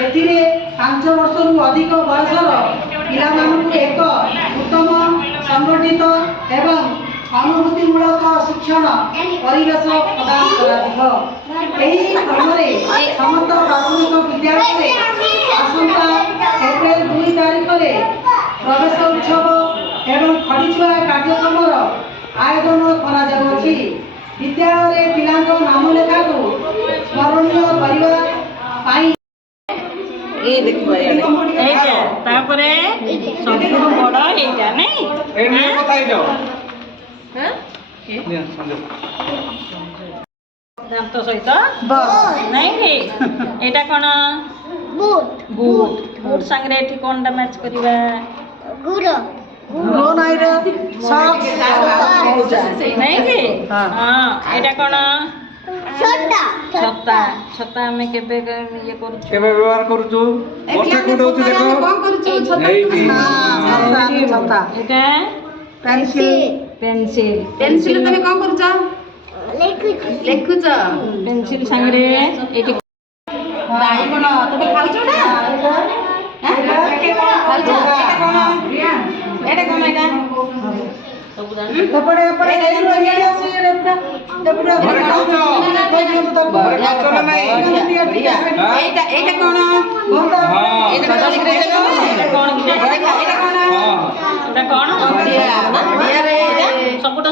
एथिरे 5 वर्षरू अधिक बयसर पिलामानंकु एक उत्तम संगठित एवं अनुभूतिमूलक शिक्षण परिवेश प्रदान कराଯିବ। ଏହି କ୍ରମରେ ସମସ୍ତ ପ୍ରାଥମିକ ବିଦ୍ୟାଳୟରେ ଆସନ୍ତା ଏପ୍ରିଲ 2 ତାରିଖରେ ପ୍ରବେଶ ଉତ୍ସବ ଏବଂ ଖଡ଼ିଛୁଆ କାର୍ଯ୍ୟକ୍ରମର ଆୟୋଜନ କରାଯାଉଅଛି। ବିଦ୍ୟାଳୟରେ ପିଲାଙ୍କ ନାମ ଲେଖାକୁ ସ୍ମରଣୀୟ କରିବା ପାଇଁ এইটা তারপরে সম্পূর্ণ বড় এইটা নেই দান্ত সহিত ନାଇଁ କି ଏଇଟା କ'ଣ ବୁଟ ବୁଟ ସାଙ୍ଗରେ ଏଠି କ'ଣଟା ମ୍ୟାଚ୍ କରିବା ନାଇଁ କି ହଁ ଏଇଟା କ'ଣ ଛତା ଛତା ଆମେ କେବେ ଇଏ କରୁଛୁ କେବେ ବ୍ୟବହାର କରୁଛୁ ବର୍ଷା କୋଉଠି ହଉଛି ଦେଖ ଏଇଠି ଛତା ଏଇଟା ପେନସିଲ ତମେ କ'ଣ କରୁଛ ଲେଖୁଛ ପେନସିଲ ସାଙ୍ଗରେ ଏଇଠି ବାଇଗଣ ତମେ ଖାଉଛ ନା ଏଇଟା କ'ଣ ଏଇଟା ଏପଟେ ଏପଟେ ଘରେ ଖାଉଛ ଘରେ ଖାଉଛ ନା ନାଇଁ ଏଇଟା କ'ଣ ଏଇଟା କ'ଣ ଏଇଟା କ'ଣ ଏଇଟା କ'ଣ ସବୁଠୁ